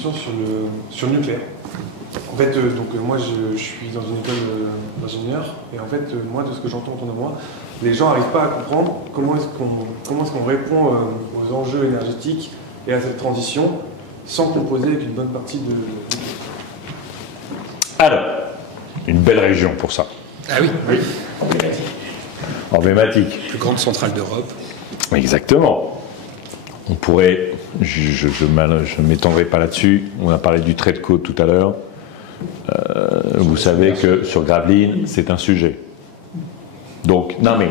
question sur le nucléaire. En fait, moi je suis dans une école d'ingénieur et en fait, moi de ce que j'entends autour de moi, les gens n'arrivent pas à comprendre comment est-ce qu'on répond aux enjeux énergétiques et à cette transition sans composer avec une bonne partie de... Alors, une belle région pour ça. Ah oui, oui. Emblématique. Plus grande centrale d'Europe. Exactement. On pourrait, je ne m'étendrai pas là-dessus, on a parlé du trait de côte tout à l'heure. Vous savez que sur Gravelines, c'est un sujet. Donc, non mais,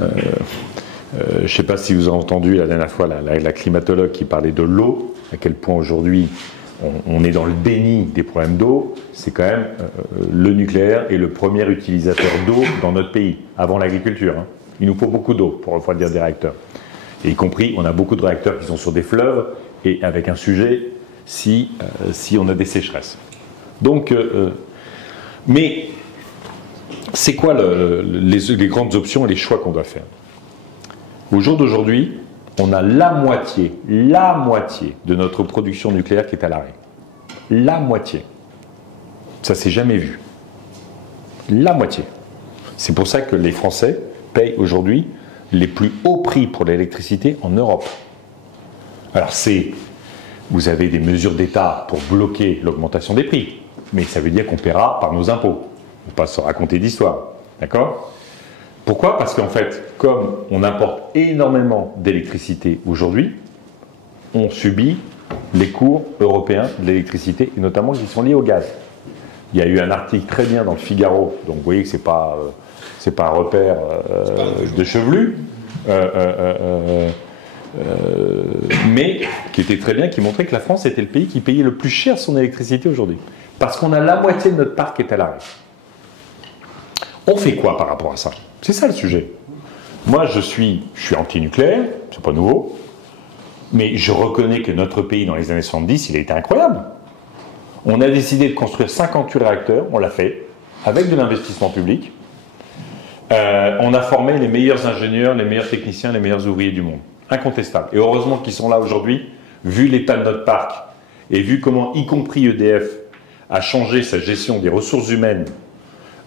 je ne sais pas si vous avez entendu la dernière fois la climatologue qui parlait de l'eau, à quel point aujourd'hui on est dans le déni des problèmes d'eau. C'est quand même le nucléaire est le premier utilisateur d'eau dans notre pays, avant l'agriculture. Hein. Il nous faut beaucoup d'eau pour refroidir des réacteurs. Et y compris, on a beaucoup de réacteurs qui sont sur des fleuves, et avec un sujet, si on a des sécheresses. Donc, mais c'est quoi les grandes options et les choix qu'on doit faire? Au jour d'aujourd'hui, on a la moitié de notre production nucléaire qui est à l'arrêt. La moitié. Ça s'est jamais vu. La moitié. C'est pour ça que les Français payent aujourd'hui les plus hauts prix pour l'électricité en Europe. Alors vous avez des mesures d'État pour bloquer l'augmentation des prix, mais ça veut dire qu'on paiera par nos impôts. On ne va pas se raconter d'histoire. D'accord ? Pourquoi ? Parce qu'en fait, comme on importe énormément d'électricité aujourd'hui, on subit les cours européens de l'électricité, et notamment qui sont liés au gaz. Il y a eu un article très bien dans le Figaro, donc vous voyez que c'est pas un repère de chevelu, mais qui était très bien, qui montrait que la France était le pays qui payait le plus cher son électricité aujourd'hui. Parce qu'on a la moitié de notre parc qui est à l'arrêt. On fait quoi par rapport à ça? C'est ça le sujet. Moi, je suis anti-nucléaire, c'est pas nouveau, mais je reconnais que notre pays, dans les années 70, il a été incroyable. On a décidé de construire 58 réacteurs, on l'a fait, avec de l'investissement public. On a formé les meilleurs ingénieurs, les meilleurs techniciens, les meilleurs ouvriers du monde. Incontestable. Et heureusement qu'ils sont là aujourd'hui, vu l'état de notre parc, et vu comment, y compris EDF, a changé sa gestion des ressources humaines,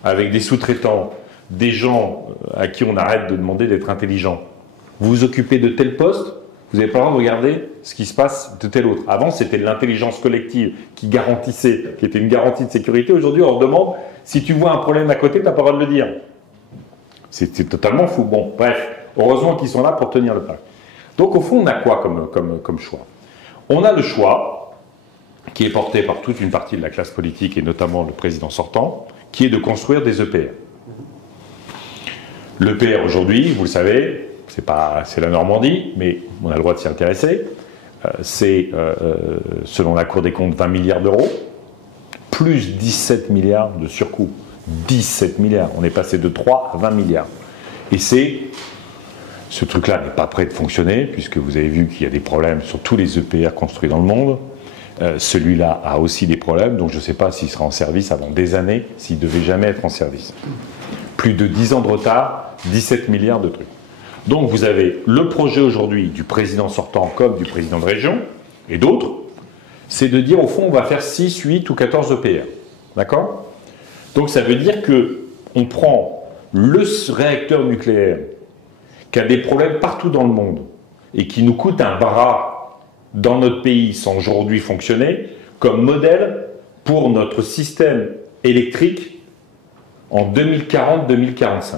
avec des sous-traitants, des gens à qui on arrête de demander d'être intelligents. Vous vous occupez de tel poste, vous n'avez pas le droit de regarder ce qui se passe de tel autre. Avant, c'était l'intelligence collective qui garantissait, qui était une garantie de sécurité. Aujourd'hui, on leur demande, si tu vois un problème à côté, tu n'as pas le droit de le dire. C'est totalement fou. Bon, bref, heureusement qu'ils sont là pour tenir le parc. Donc, au fond, on a quoi comme choix? On a le choix, qui est porté par toute une partie de la classe politique, et notamment le président sortant, qui est de construire des EPR. L'EPR aujourd'hui, vous le savez, c'est la Normandie, mais on a le droit de s'y intéresser. C'est, selon la Cour des comptes, 20 milliards d'euros, plus 17 milliards de surcoût. 17 milliards. On est passé de 3 à 20 milliards. Et ce truc-là n'est pas prêt de fonctionner, puisque vous avez vu qu'il y a des problèmes sur tous les EPR construits dans le monde. Celui-là a aussi des problèmes, donc je ne sais pas s'il sera en service avant des années, s'il ne devait jamais être en service. Plus de 10 ans de retard, 17 milliards de trucs. Donc vous avez le projet aujourd'hui du président sortant comme du président de région, et d'autres, c'est de dire au fond on va faire 6, 8 ou 14 EPR. D'accord? Donc ça veut dire qu'on prend le réacteur nucléaire qui a des problèmes partout dans le monde et qui nous coûte un bras dans notre pays sans aujourd'hui fonctionner, comme modèle pour notre système électrique en 2040-2045.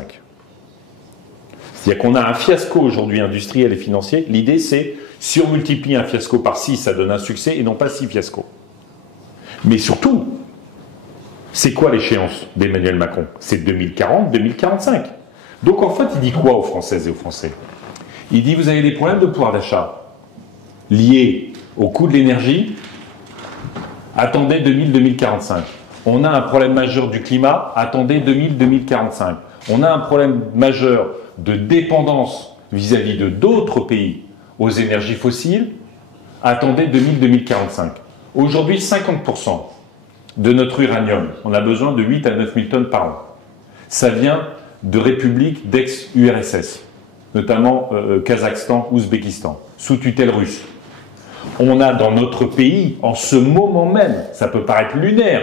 C'est-à-dire qu'on a un fiasco aujourd'hui industriel et financier. L'idée, c'est si on multiplie un fiasco par 6, ça donne un succès et non pas 6 fiascos. Mais surtout, c'est quoi l'échéance d'Emmanuel Macron? C'est 2040-2045. Donc en fait, il dit quoi aux Françaises et aux Français? Il dit, vous avez des problèmes de pouvoir d'achat liés au coût de l'énergie, attendez 2000-2045. On a un problème majeur du climat, attendez 2000-2045. On a un problème majeur de dépendance vis-à-vis de d'autres pays aux énergies fossiles, attendez 2000-2045. Aujourd'hui, 50% de notre uranium, on a besoin de 8 à 9 000 tonnes par an. Ça vient de républiques d'ex-URSS, notamment Kazakhstan, Ouzbékistan, sous tutelle russe. On a dans notre pays, en ce moment même, ça peut paraître lunaire,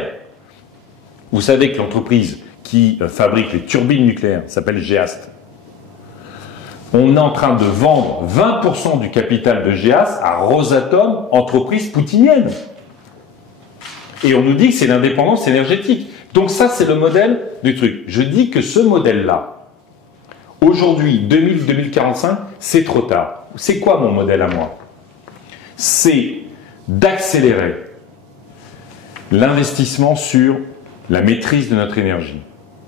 vous savez que l'entreprise qui fabrique les turbines nucléaires s'appelle GEAST. On est en train de vendre 20% du capital de GEAST à Rosatom, entreprise poutinienne. Et on nous dit que c'est l'indépendance énergétique. Donc ça, c'est le modèle du truc. Je dis que ce modèle-là, aujourd'hui, 2045, c'est trop tard. C'est quoi mon modèle à moi? C'est d'accélérer l'investissement sur la maîtrise de notre énergie.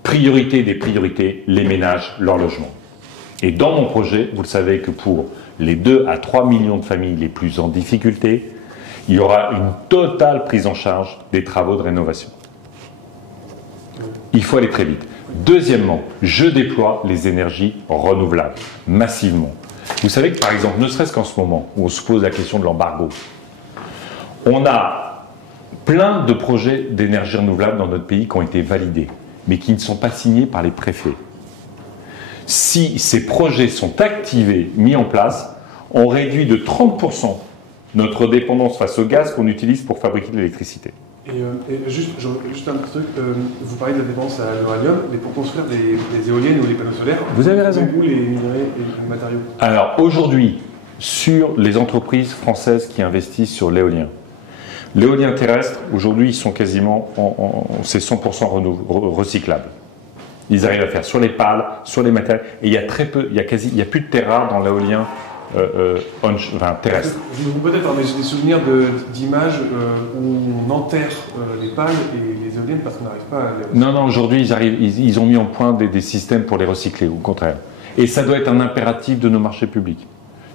Priorité des priorités, les ménages, leur logement. Et dans mon projet, vous le savez que pour les 2 à 3 millions de familles les plus en difficulté, il y aura une totale prise en charge des travaux de rénovation. Il faut aller très vite. Deuxièmement, je déploie les énergies renouvelables, massivement. Vous savez que par exemple, ne serait-ce qu'en ce moment, où on se pose la question de l'embargo, on a plein de projets d'énergie renouvelable dans notre pays qui ont été validés, mais qui ne sont pas signés par les préfets. Si ces projets sont activés, mis en place, on réduit de 30% notre dépendance face au gaz qu'on utilise pour fabriquer de l'électricité. Et juste un petit truc, vous parlez de la dépendance à l'uranium, mais pour construire des éoliennes ou des panneaux solaires, vous avez raison. Où les minerais et les matériaux? Alors aujourd'hui, sur les entreprises françaises qui investissent sur l'éolien terrestre, aujourd'hui, ils sont quasiment, c'est 100% recyclable. Ils arrivent à faire sur les pales, sur les matériaux, et il y a très peu, il y a plus de terres rares dans l'éolien terrestre. Peut-être, mais j'ai des souvenirs d'images où on enterre les pales et les éoliennes parce qu'on n'arrive pas à les recycler. Non, aujourd'hui, ils ont mis en point des systèmes pour les recycler, au contraire. Et ça doit être un impératif de nos marchés publics.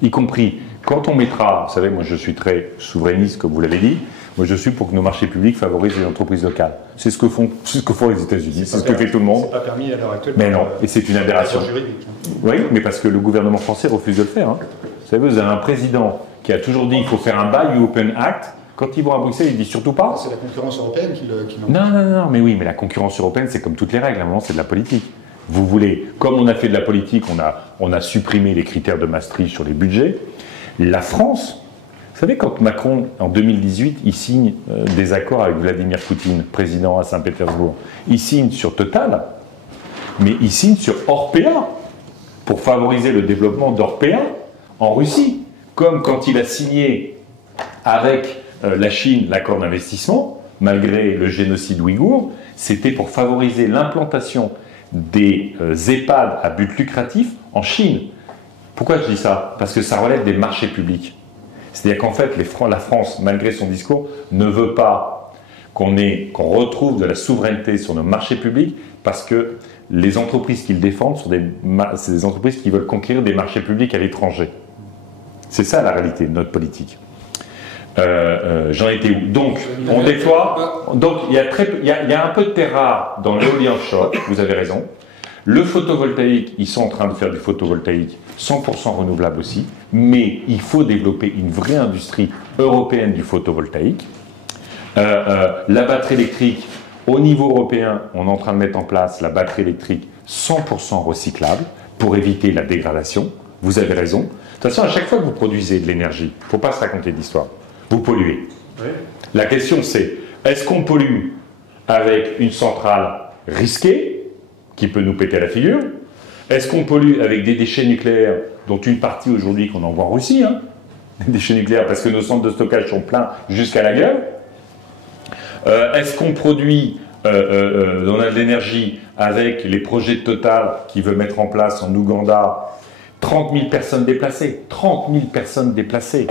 Y compris, quand on mettra, vous savez, moi je suis très souverainiste, comme vous l'avez dit, moi je suis pour que nos marchés publics favorisent les entreprises locales. C'est ce que font les États-Unis, c'est ce que fait tout le monde. C'est pas permis à l'heure actuelle. Mais non, et c'est une aberration. Oui, mais parce que le gouvernement français refuse de le faire. Hein. Vous savez, vous avez un président qui a toujours dit qu'il faut faire un Buy You Open Act. Quand ils vont à Bruxelles, il dit surtout pas. C'est la concurrence européenne qui Non, mais oui, mais la concurrence européenne, c'est comme toutes les règles. À un moment, c'est de la politique. Vous voulez, comme on a fait de la politique, on a supprimé les critères de Maastricht sur les budgets. La France, vous savez, quand Macron, en 2018, il signe des accords avec Vladimir Poutine, président à Saint-Pétersbourg, il signe sur Total, mais il signe sur Orpea, pour favoriser le développement d'Orpea en Russie. Comme quand il a signé avec la Chine l'accord d'investissement, malgré le génocide ouïghour, c'était pour favoriser l'implantation des EHPAD à but lucratif en Chine. Pourquoi je dis ça? Parce que ça relève des marchés publics. C'est-à-dire qu'en fait, la France, malgré son discours, ne veut pas qu'on retrouve de la souveraineté sur nos marchés publics, parce que les entreprises qu'ils défendent c'est des entreprises qui veulent conquérir des marchés publics à l'étranger. C'est ça la réalité de notre politique. J'en étais où? Donc, on déploie. Donc, il y a un peu de terre rare dans l'éolien offshore, vous avez raison. Le photovoltaïque, ils sont en train de faire du photovoltaïque 100% renouvelable aussi, mais il faut développer une vraie industrie européenne du photovoltaïque. La batterie électrique, au niveau européen, on est en train de mettre en place la batterie électrique 100% recyclable pour éviter la dégradation. Vous avez raison. De toute façon, à chaque fois que vous produisez de l'énergie, il ne faut pas se raconter d'histoire, vous polluez. Oui. La question c'est, est-ce qu'on pollue avec une centrale risquée, qui peut nous péter la figure? Est-ce qu'on pollue avec des déchets nucléaires, dont une partie aujourd'hui qu'on envoie en Russie, hein, des déchets nucléaires, parce que nos centres de stockage sont pleins jusqu'à la gueule? Est-ce qu'on produit, on a de l'énergie avec les projets de Total qui veut mettre en place en Ouganda 30 000 personnes déplacées, 30 000 personnes déplacées,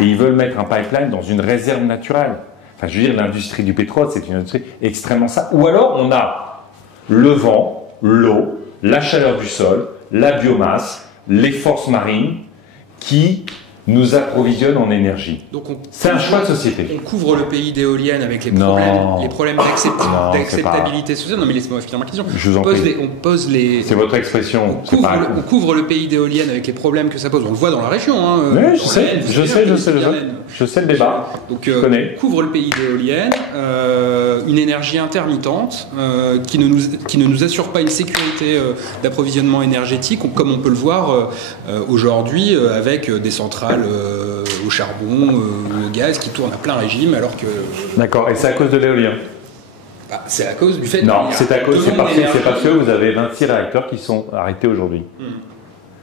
et ils veulent mettre un pipeline dans une réserve naturelle. Enfin, je veux dire, l'industrie du pétrole, c'est une industrie extrêmement simple. Ou alors, on a le vent, l'eau, la chaleur du sol, la biomasse, les forces marines qui nous approvisionnent en énergie. C'est un choix de société. On couvre le pays d'éoliennes avec les problèmes d'acceptabilité sociale. Non, mais laissez-moi finir ma question. C'est votre expression. On couvre le pays d'éoliennes avec les problèmes que ça pose. On le voit dans la région. Hein, oui, je sais le débat. Donc, on couvre le pays d'éoliennes, une énergie intermittente qui ne nous assure pas une sécurité d'approvisionnement énergétique, comme on peut le voir aujourd'hui avec des centrales au charbon, au gaz, qui tournent à plein régime, alors que... D'accord, et c'est à cause de l'éolien? C'est à cause du fait... Non, c'est parce que vous avez 26 réacteurs qui sont arrêtés aujourd'hui.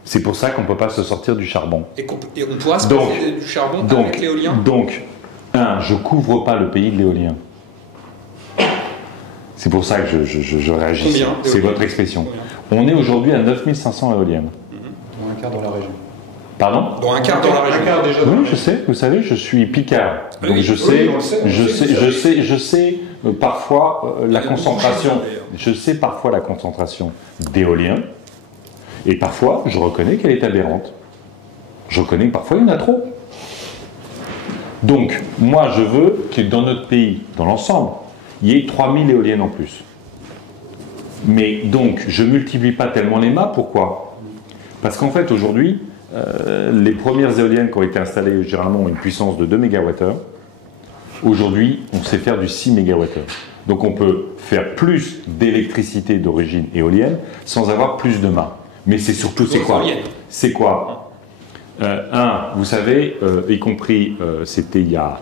C'est pour ça qu'on ne peut pas se sortir du charbon. Et on pourra se passer du charbon avec l'éolien? Donc, je couvre pas le pays de l'éolien. C'est pour ça que je réagis. Combien? C'est votre expression. On est aujourd'hui à 9500 éoliennes. Dans un quart dans la région. Pardon? Dans un quart dans la région. Un quart déjà. Oui, je sais, vous savez, je suis picard. Donc Oui, je sais parfois la concentration. Je sais parfois la concentration d'éolien. Et parfois, je reconnais qu'elle est aberrante. Je reconnais que parfois, il y en a trop. Donc, moi, je veux que dans notre pays, dans l'ensemble, il y ait 3000 éoliennes en plus. Mais donc, je ne multiplie pas tellement les mâts. Pourquoi? Parce qu'en fait, aujourd'hui, les premières éoliennes qui ont été installées, généralement, ont une puissance de 2 MWh. Aujourd'hui, on sait faire du 6 MWh. Donc, on peut faire plus d'électricité d'origine éolienne sans avoir plus de mâts. Mais c'est surtout, c'est quoi? C'est quoi? Vous savez, y compris, c'était il y a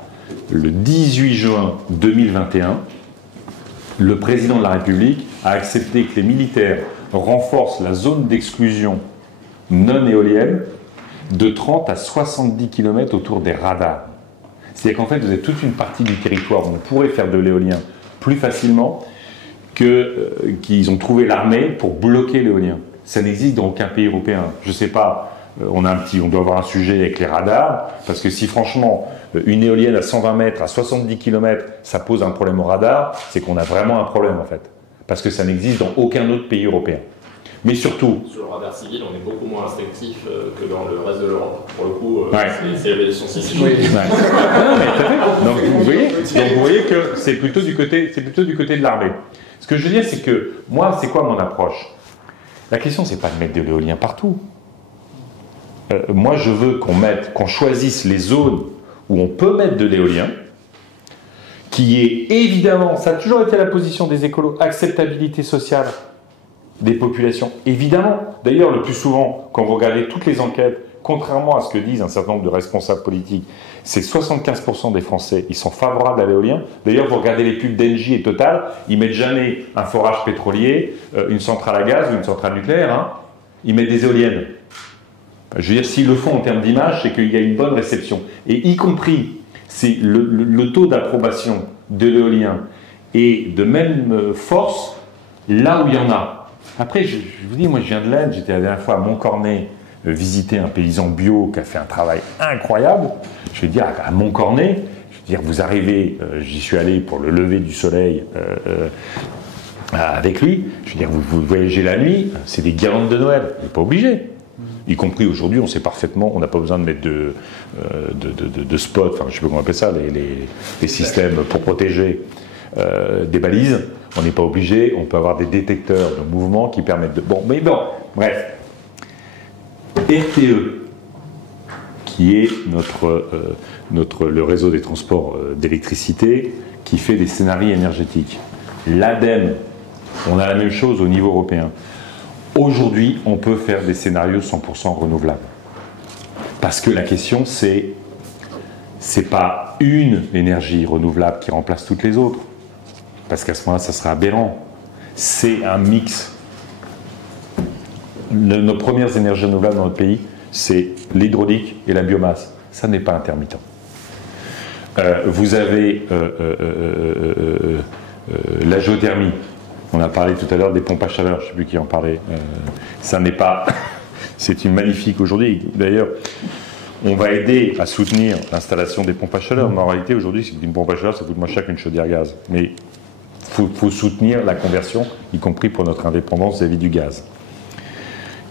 le 18 juin 2021, le président de la République a accepté que les militaires renforcent la zone d'exclusion non éolienne de 30 à 70 km autour des radars. C'est-à-dire qu'en fait, vous avez toute une partie du territoire où on pourrait faire de l'éolien plus facilement qu'ils ont trouvé l'armée pour bloquer l'éolien. Ça n'existe dans aucun pays européen. Je ne sais pas, on doit avoir un sujet avec les radars, parce que si franchement, une éolienne à 120 mètres, à 70 km, ça pose un problème au radar, c'est qu'on a vraiment un problème en fait. Parce que ça n'existe dans aucun autre pays européen. Mais surtout... Sur le radar civil, on est beaucoup moins instinctif que dans le reste de l'Europe. Pour le coup, ouais. c'est l'évaluation civique. Oui. Ouais. Donc vous voyez que c'est plutôt du côté de l'armée. Ce que je veux dire, c'est que moi, c'est quoi mon approche? La question, c'est pas de mettre de l'éolien partout. Moi, je veux qu'on choisisse les zones où on peut mettre de l'éolien, qui est évidemment, ça a toujours été la position des écolos, acceptabilité sociale des populations, évidemment. D'ailleurs, le plus souvent, quand vous regardez toutes les enquêtes, contrairement à ce que disent un certain nombre de responsables politiques, c'est 75% des Français, ils sont favorables à l'éolien. D'ailleurs, vous regardez les pubs d'Engie et Total, ils mettent jamais un forage pétrolier, une centrale à gaz ou une centrale nucléaire, hein. Ils mettent des éoliennes. Je veux dire, s'ils le font en termes d'image, c'est qu'il y a une bonne réception. Et y compris, c'est le taux d'approbation de l'éolien et de même force là où il y en a. Après, je vous dis, moi je viens de l'Aisne, j'étais la dernière fois à Montcornet visiter un paysan bio qui a fait un travail incroyable. Je vais dire, à Montcornet, je veux dire, vous arrivez, j'y suis allé pour le lever du soleil avec lui, je veux dire, vous voyagez la nuit, c'est des guirlandes de Noël, vous n'êtes pas obligé. Y compris aujourd'hui, on sait parfaitement, on n'a pas besoin de mettre de spots, enfin je ne sais pas comment on appelle ça, les systèmes pour protéger des balises. On n'est pas obligé, on peut avoir des détecteurs de mouvement qui permettent de... Bon, bref. RTE, qui est le réseau des transports d'électricité, qui fait des scénarios énergétiques. L'ADEME, on a la même chose au niveau européen. Aujourd'hui, on peut faire des scénarios 100% renouvelables. Parce que la question, c'est pas une énergie renouvelable qui remplace toutes les autres. Parce qu'à ce moment-là, ça sera aberrant. C'est un mix. Nos premières énergies renouvelables dans notre pays, c'est l'hydraulique et la biomasse. Ça n'est pas intermittent. Vous avez la géothermie. On a parlé tout à l'heure des pompes à chaleur, je ne sais plus qui en parlait. Ça n'est pas... C'est une magnifique aujourd'hui. D'ailleurs, on va aider à soutenir l'installation des pompes à chaleur. Mais en réalité, aujourd'hui, c'est une pompe à chaleur, ça coûte moins cher qu'une chaudière gaz. Mais il faut soutenir la conversion, y compris pour notre indépendance vis-à-vis du gaz.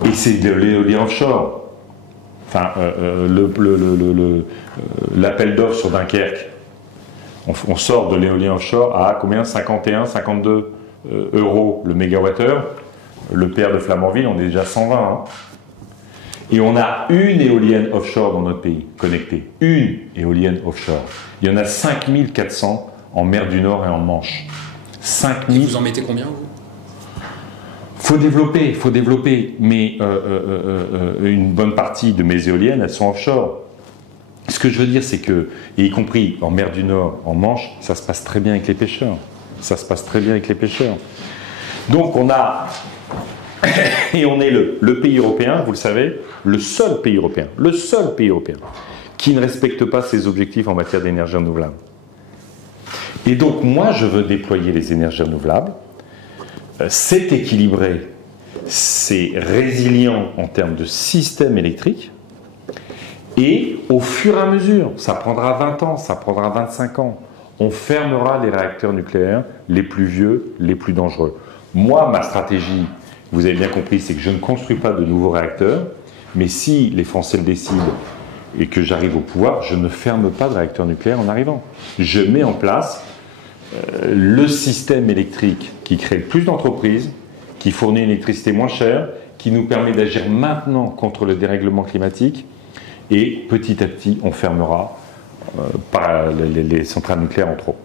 Et c'est de l'éolien offshore. Enfin, l'appel d'offres sur Dunkerque, on sort de l'éolien offshore à combien? 51, 52 euros le mégawattheure. Le PR de Flamanville, on est déjà 120. Hein. Et on a une éolienne offshore dans notre pays, connectée. Une éolienne offshore. Il y en a 5400 en mer du Nord et en Manche. 5000. Vous en mettez combien, vous? Faut développer, mais une bonne partie de mes éoliennes, elles sont offshore. Ce que je veux dire, c'est que, et y compris en mer du Nord, en Manche, ça se passe très bien avec les pêcheurs. Ça se passe très bien avec les pêcheurs. Donc on a, et on est le pays européen, vous le savez, le seul pays européen qui ne respecte pas ses objectifs en matière d'énergie renouvelable. Et donc moi, je veux déployer les énergies renouvelables. C'est équilibré, c'est résilient en termes de système électrique. Et au fur et à mesure, ça prendra 20 ans, ça prendra 25 ans, on fermera les réacteurs nucléaires les plus vieux, les plus dangereux. Moi, ma stratégie, vous avez bien compris, c'est que je ne construis pas de nouveaux réacteurs, mais si les Français le décident et que j'arrive au pouvoir, je ne ferme pas de réacteurs nucléaires en arrivant. Je mets en place le système électrique qui crée le plus d'entreprises, qui fournit une électricité moins chère, qui nous permet d'agir maintenant contre le dérèglement climatique. Et petit à petit, on fermera les centrales nucléaires en trop.